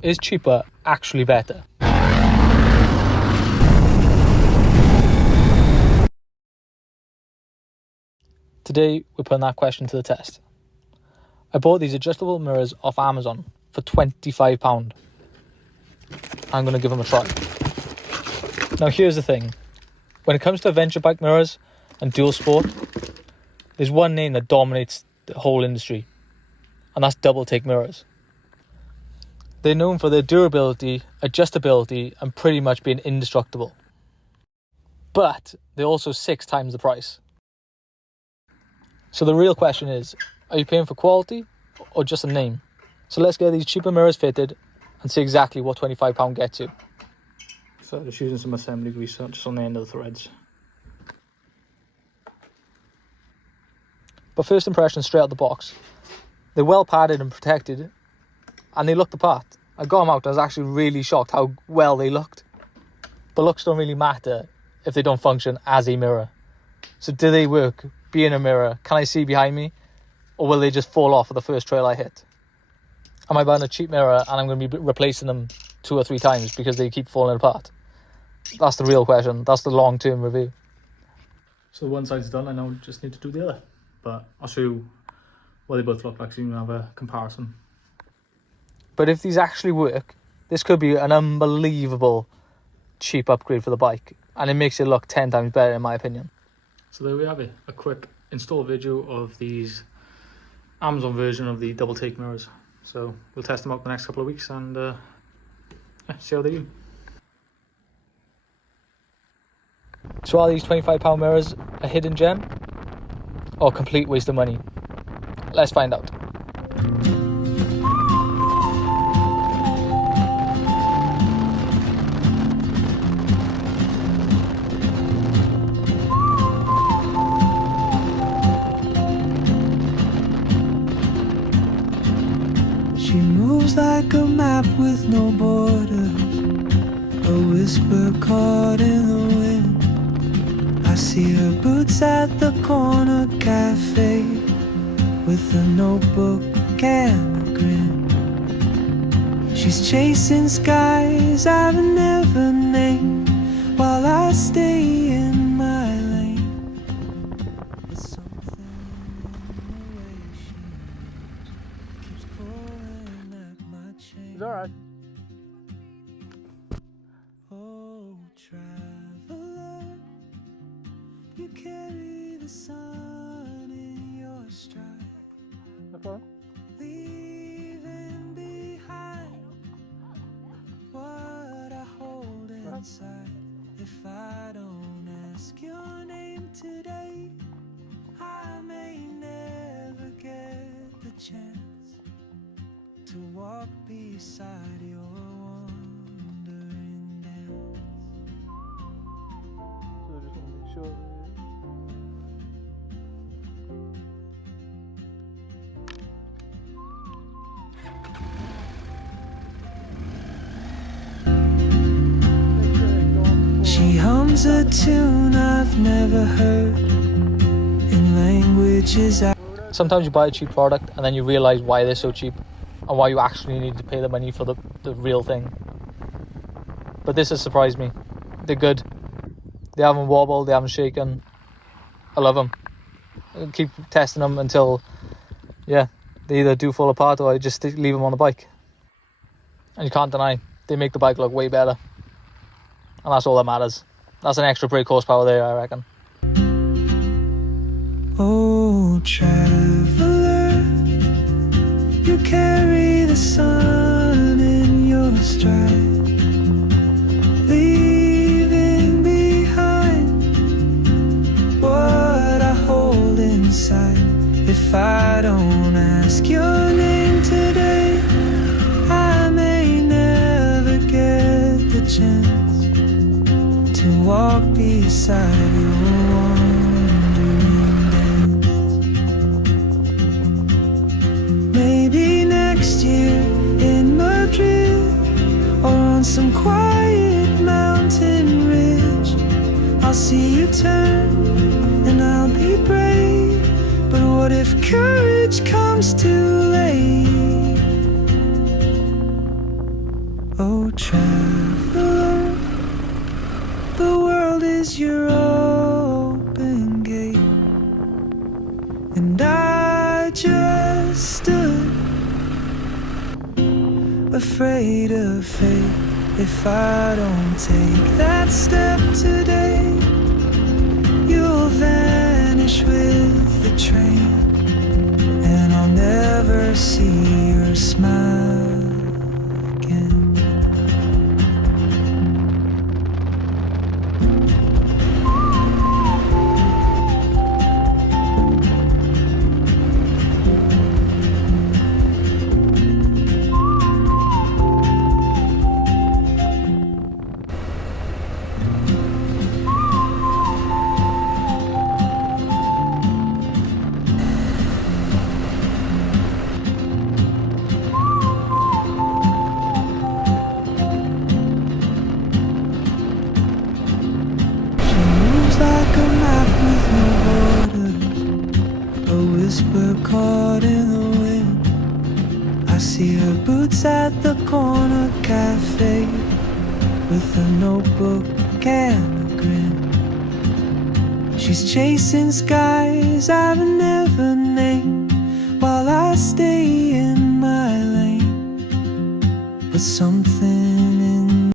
Is cheaper actually better? Today, we're putting that question to the test. I bought these adjustable mirrors off Amazon for £25. I'm going to give them a try. Now, here's the thing. When it comes to adventure bike mirrors and dual sport, there's one name that dominates the whole industry, and that's double take mirrors. They're known for their durability, adjustability, and pretty much being indestructible. But they're also 6 times the price. So the real question is, are you paying for quality or just a name? So let's get these cheaper mirrors fitted and see exactly what £25 gets you. So just using some assembly grease just on the end of the threads. But first impression straight out the box. They're well padded and protected, and they look the part. I got them out, I was actually really shocked how well they looked. But looks don't really matter if they don't function as a mirror. So do they work being a mirror? Can I see behind me? Or will they just fall off at the first trail I hit? Am I buying a cheap mirror and I'm going to be replacing them 2 or 3 times because they keep falling apart? That's the real question. That's the long-term review. So one side's done, I now just need to do the other. But I'll show you what they both look like so you can have a comparison. But if these actually work, this could be an unbelievable cheap upgrade for the bike. And it makes it look 10 times better in my opinion. So there we have it. A quick install video of these Amazon version of the double take mirrors. So we'll test them out the next couple of weeks and see how they do. So are these £25 mirrors a hidden gem or a complete waste of money? Let's find out. She moves like a map with no borders, a whisper caught in the wind. I see her boots at the corner cafe with a notebook and a grin. She's chasing skies I've never named while I stay in my lane. With something in the way she moves keeps pulling at my chain. It's alright. Oh, traveler, you carry the sun in your stride, No problem. leaving behind what I hold inside. If I don't ask your name today, I may never get the chance to walk beside your wandering dance. So I just want to make sure that She hums a tune I've never heard in languages I... sometimes you buy a cheap product and then you realise why they're so cheap and why you actually need to pay the money for the real thing. But this has surprised me. They're good. They haven't wobbled, they haven't shaken. I love them. I'll keep testing them until, yeah, they either do fall apart or I just leave them on the bike. And you can't deny, they make the bike look way better. And that's all that matters. That's an extra brake horsepower there, I reckon. Oh, traveler, you carry the sun in your stride, leaving behind what I hold inside. If I don't ask your name today, I may never get the chance to walk beside your wandering dance. Maybe next year in Madrid or on some quiet mountain ridge, I'll see you turn and I'll be brave. But what if courage comes too late? Oh, traveler, the world is your open gate, and I just stood afraid of fate. If I don't take that step today, you'll vanish with the train, and I'll never see your smile again. Like a map with no borders, a whisper caught in the wind. I see her boots at the corner cafe, with a notebook and a grin. She's chasing skies I've never named, while I stay in my lane. But something